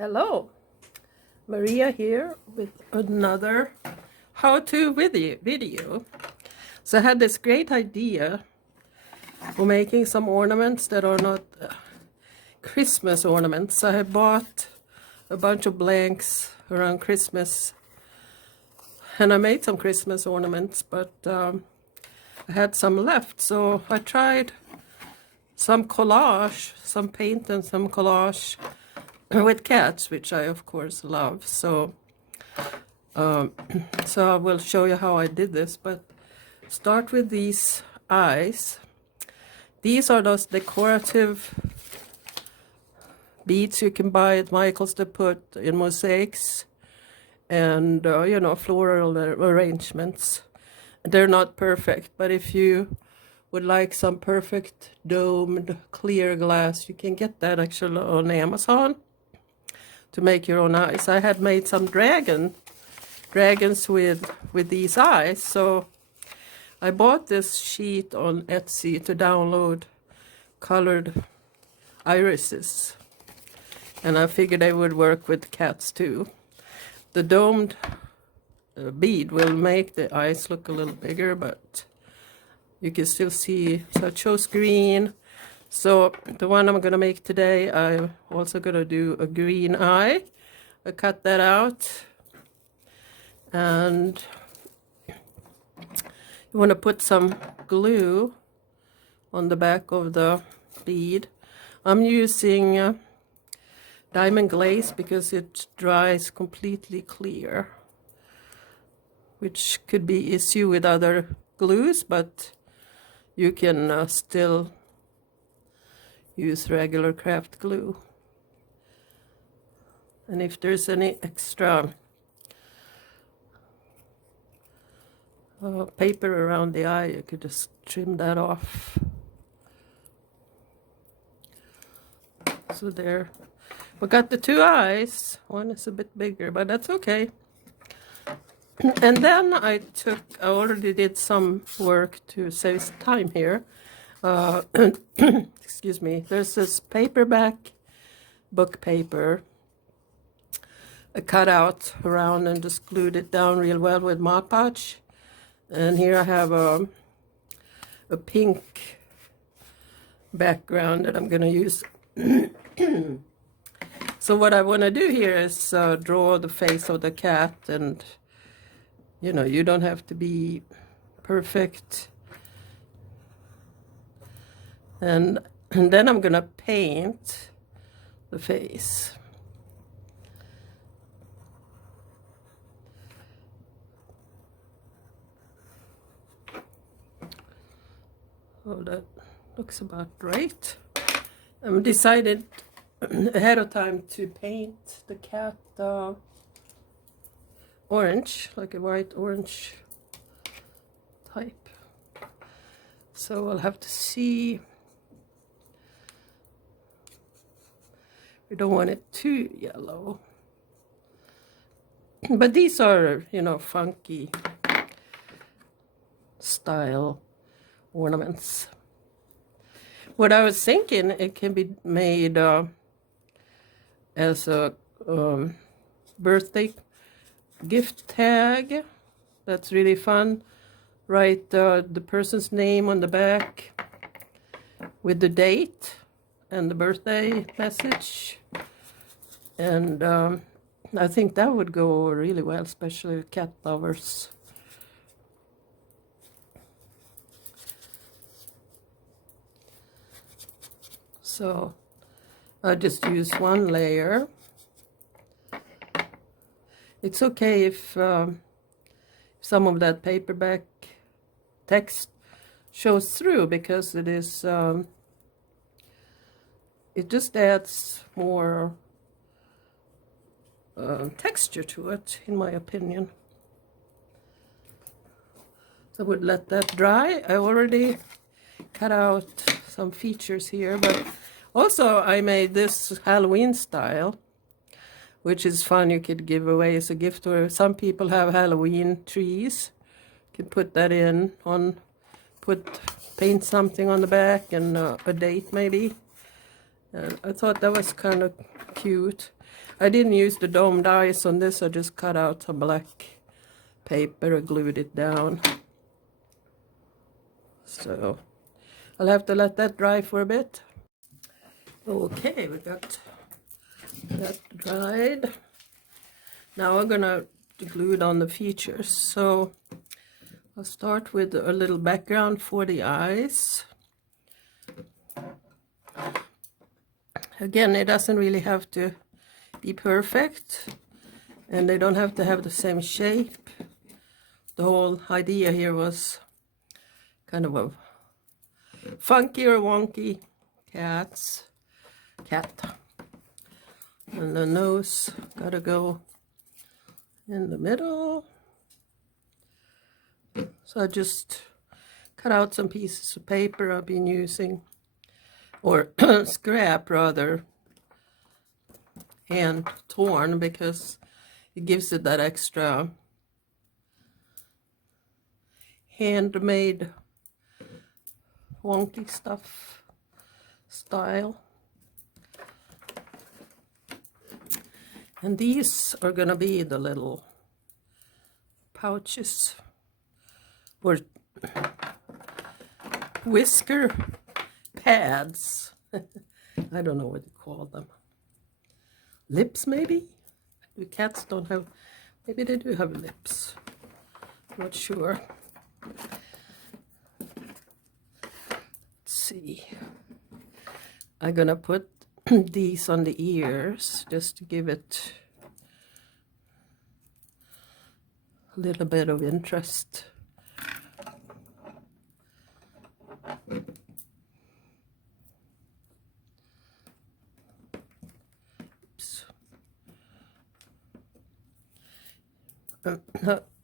Hello, Maria here with another how-to video. So I had this great idea for making some ornaments that are not Christmas ornaments. I had bought a bunch of blanks around Christmas and I made some Christmas ornaments, but I had some left, so I tried some collage, some paint and some collage with cats, which I of course love. So I will show you how I did this, but start with these eyes. These are those decorative beads you can buy at Michael's to put in mosaics and floral arrangements. They're not perfect, but if you would like some perfect domed clear glass, you can get that actually on Amazon to make your own eyes. I had made some dragons with these eyes, so I bought this sheet on Etsy to download colored irises, and I figured they would work with cats too. The domed bead will make the eyes look a little bigger, but you can still see. So I chose green. So the one I'm going to make today, I'm also going to do a green eye. I cut that out. And you want to put some glue on the back of the bead. I'm using diamond glaze because it dries completely clear, which could be issue with other glues, but you can still use regular craft glue. And if there's any extra paper around the eye, you could just trim that off. So there, we got the two eyes. One is a bit bigger, but that's okay. And then I already did some work to save some time here. Excuse me. There's this paperback book paper I cut out around and just glued it down real well with Mod Podge. And here I have a pink background that I'm going to use. So what I want to do here is draw the face of the cat, and you don't have to be perfect. And then I'm going to paint the face. Oh, that looks about right. I'm decided ahead of time to paint the cat orange, like a white orange type. So I'll have to see. We don't want it too yellow. But these are, funky style ornaments. What I was thinking, it can be made as a birthday gift tag. That's really fun. Write the person's name on the back with the date and the birthday message. And I think that would go really well, especially with cat lovers. So I just use one layer. It's okay if some of that paperback text shows through, because it is it just adds more texture to it, in my opinion. So I would let that dry. I already cut out some features here, but also I made this Halloween style, which is fun. You could give away as a gift, or some people have Halloween trees. You can put that in on, paint something on the back and a date maybe. And I thought that was kind of cute. I didn't use the dome dies on this. I just cut out some black paper and glued it down. So I'll have to let that dry for a bit. Okay, we got that dried. Now I'm gonna glue it on the features. So I'll start with a little background for the eyes. Again, it doesn't really have to be perfect, and they don't have to have the same shape. The whole idea here was kind of a funky or wonky cat. And the nose gotta go in the middle. So I just cut out some pieces of paper I've been using, or scrap rather, hand torn, because it gives it that extra handmade wonky stuff style. And these are gonna be the little pouches or whisker pads. I don't know what you call them. Lips, maybe? The cats don't have, maybe they do have lips. Not sure. Let's see. I'm gonna put these on the ears just to give it a little bit of interest. Oops.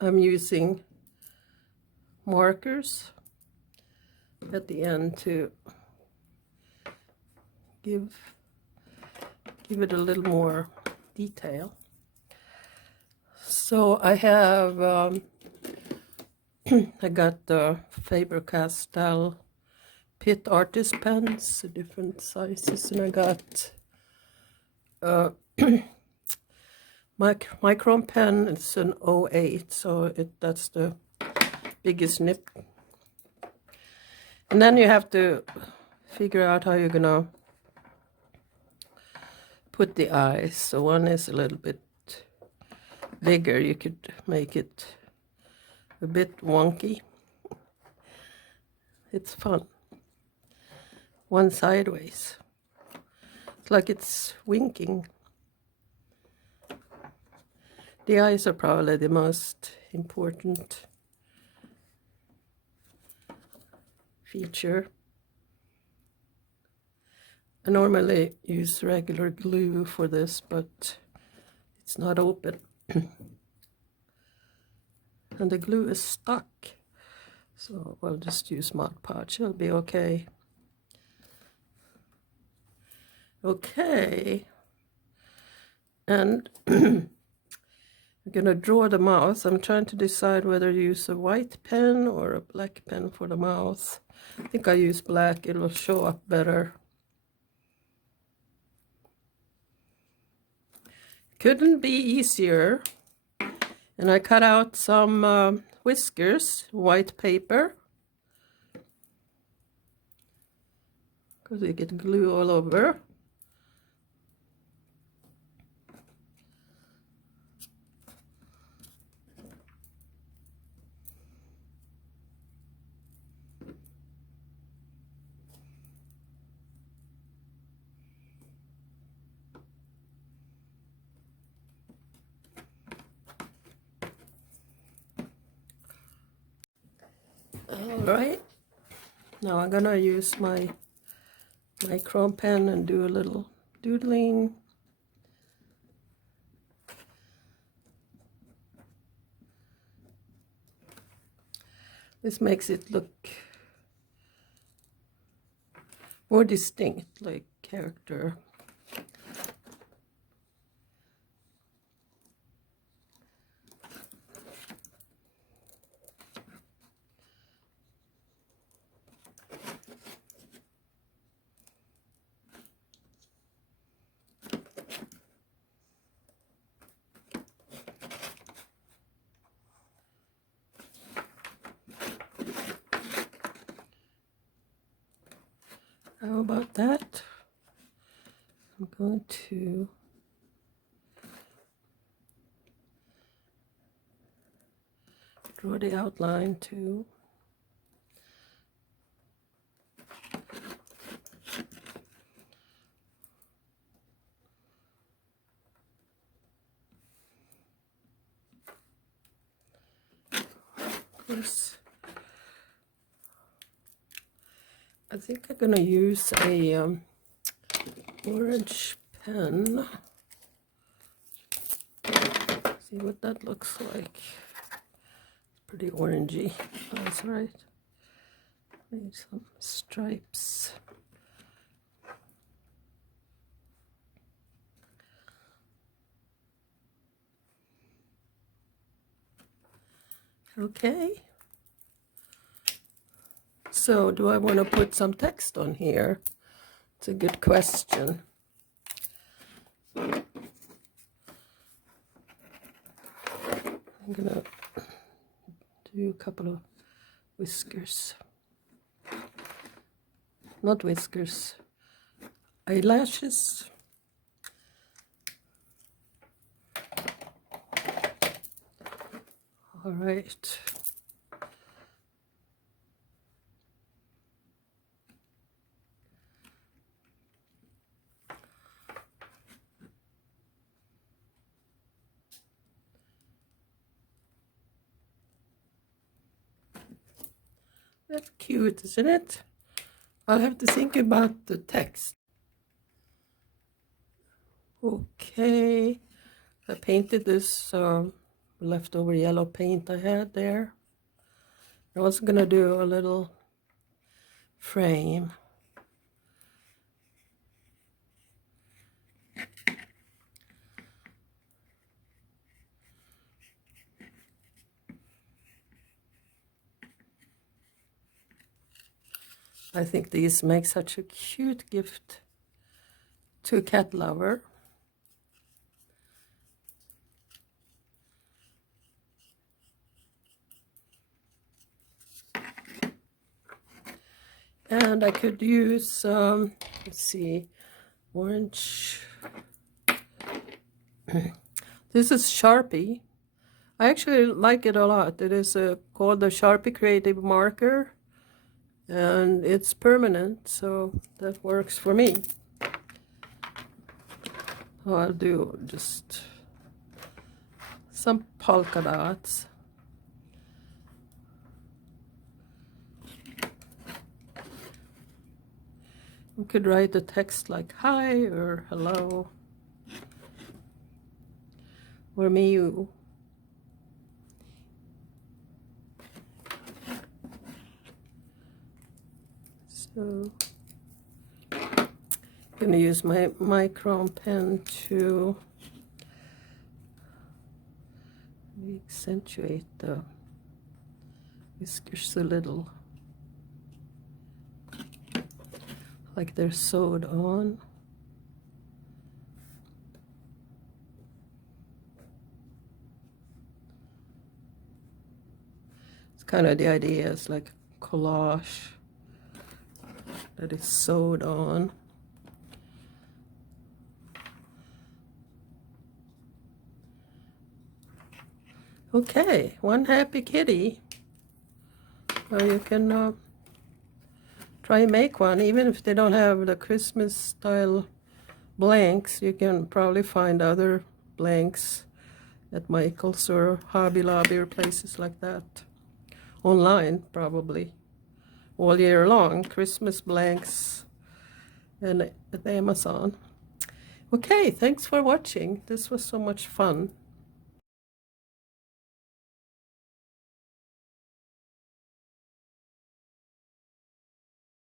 I'm using markers at the end to give it a little more detail. So I have I got the Faber-Castell Pitt artist pens, different sizes, and I got micron pen. It's an 08, so that's the biggest nib. And then you have to figure out how you're gonna put the eyes. So one is a little bit bigger. You could make it a bit wonky. It's fun. One sideways. It's like it's winking. The eyes are probably the most important feature. I normally use regular glue for this, but it's not open. And the glue is stuck. So I'll just use Mod Podge. It'll be okay. Okay. And I'm gonna draw the mouth. I'm trying to decide whether to use a white pen or a black pen for the mouth. I think I use black. It'll show up better. Couldn't be easier. And I cut out some whiskers, white paper, because they get glue all over. Alright, now I'm gonna use my micron pen and do a little doodling. This makes it look more distinct, like character. How about that? I'm going to draw the outline too. I think I'm gonna use a orange pen. See what that looks like. It's pretty orangey. That's right. Maybe some stripes. Okay. So do I want to put some text on here? It's a good question. I'm gonna do a couple of whiskers. Not whiskers, eyelashes. All right. That's cute, isn't it? I'll have to think about the text. Okay, I painted this leftover yellow paint I had there. I was gonna do a little frame. I think these make such a cute gift to a cat lover. And I could use, let's see, orange. This is Sharpie. I actually like it a lot. It is called the Sharpie Creative Marker. And it's permanent, so that works for me. I'll do just some polka dots. You could write the text like hi or hello or mew. So I'm gonna use my micron pen to accentuate the whiskers a little, like they're sewed on. It's kind of the idea, it's like collage that is sewed on. Okay, one happy kitty. You can try and make one, even if they don't have the Christmas style blanks. You can probably find other blanks at Michael's or Hobby Lobby or places like that. Online, probably. All year long, Christmas blanks and at Amazon. Okay, thanks for watching. This was so much fun.